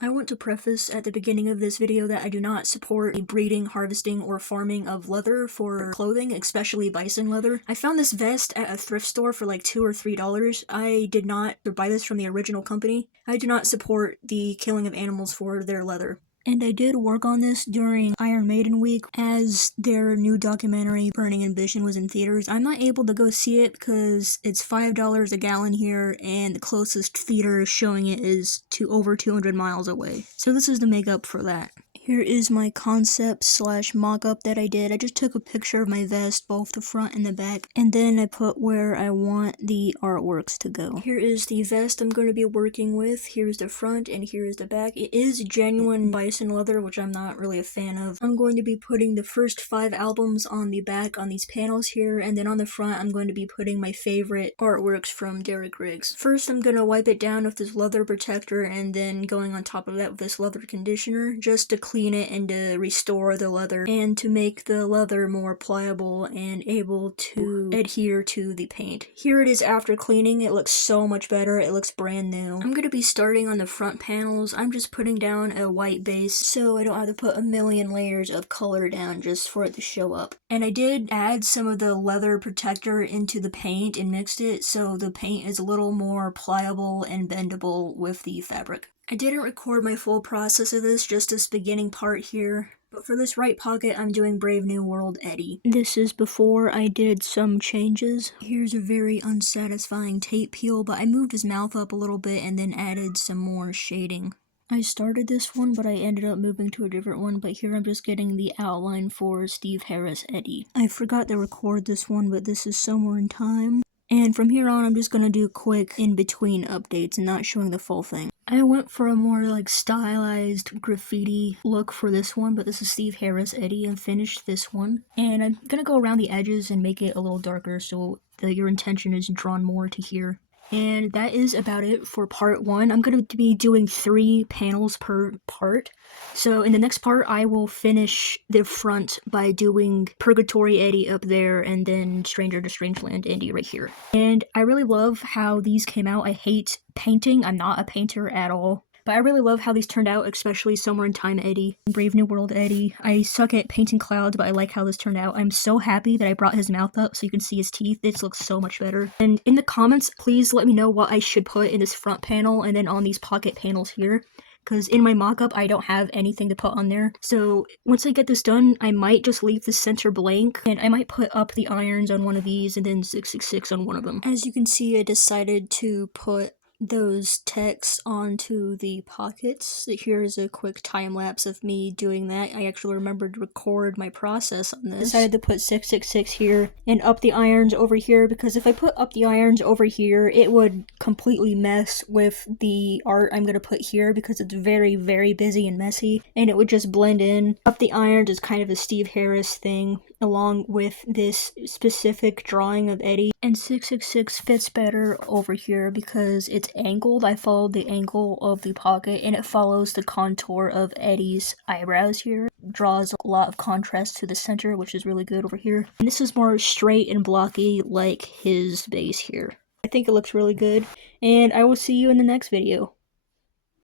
I want to preface at the beginning of this video that I do not support the breeding, harvesting, or farming of leather for clothing, especially bison leather. I found this vest at a thrift store for like $2 or $3. I did not buy this from the original company. I do not support the killing of animals for their leather. And I did work on this during Iron Maiden week as their new documentary, Burning Ambition, was in theaters. I'm not able to go see it because it's $5 a gallon here and the closest theater showing it is over 200 miles away. So this is to make up for that. Here is my concept / mock-up that I did. I just took a picture of my vest, both the front and the back, and then I put where I want the artworks to go. Here is the vest I'm going to be working with. Here's the front and here is the back. It is genuine bison leather, which I'm not really a fan of. I'm going to be putting the first 5 albums on the back on these panels here, and then on the front I'm going to be putting my favorite artworks from Derek Riggs. First I'm going to wipe it down with this leather protector and then going on top of that with this leather conditioner just to clean it and to restore the leather and to make the leather more pliable and able to adhere to the paint. Here it is after cleaning. It looks so much better. It looks brand new. I'm going to be starting on the front panels. I'm just putting down a white base so I don't have to put a million layers of color down just for it to show up. And I did add some of the leather protector into the paint and mixed it so the paint is a little more pliable and bendable with the fabric. I didn't record my full process of this, just this beginning part here. But for this right pocket, I'm doing Brave New World Eddie. This is before I did some changes. Here's a very unsatisfying tape peel, but I moved his mouth up a little bit and then added some more shading. I started this one, but I ended up moving to a different one, but here I'm just getting the outline for Steve Harris Eddie. I forgot to record this one, but this is somewhere in time. And from here on, I'm just gonna do quick in-between updates and not showing the full thing. I went for a more like stylized graffiti look for this one, but this is Steve Harris Eddie and finished this one. And I'm gonna go around the edges and make it a little darker so that your intention is drawn more to here. And that is about it for part 1. I'm going to be doing 3 panels per part. So in the next part, I will finish the front by doing Purgatory Eddie up there and then Stranger to Strangeland Eddie right here. And I really love how these came out. I hate painting. I'm not a painter at all. But I really love how these turned out, especially Somewhere in Time Eddie, Brave New World Eddie. I suck at painting clouds, but I like how this turned out. I'm so happy that I brought his mouth up so you can see his teeth. This looks so much better. And in the comments, please let me know what I should put in this front panel and then on these pocket panels here. Because in my mock-up, I don't have anything to put on there. So once I get this done, I might just leave the center blank. And I might put up the irons on one of these and then 666 on one of them. As you can see, I decided to put those texts onto the pockets. Here's a quick time lapse of me doing that. I actually remembered to record my process on this. Decided to put 666 here and up the irons over here because if I put up the irons over here, it would completely mess with the art I'm gonna put here because it's very, very busy and messy and it would just blend in. Up the irons is kind of a Steve Harris thing along with this specific drawing of Eddie. And 666 fits better over here because it's angled. I followed the angle of the pocket and it follows the contour of Eddie's eyebrows here. Draws a lot of contrast to the center, which is really good over here. And this is more straight and blocky like his base here. I think it looks really good, and I will see you in the next video.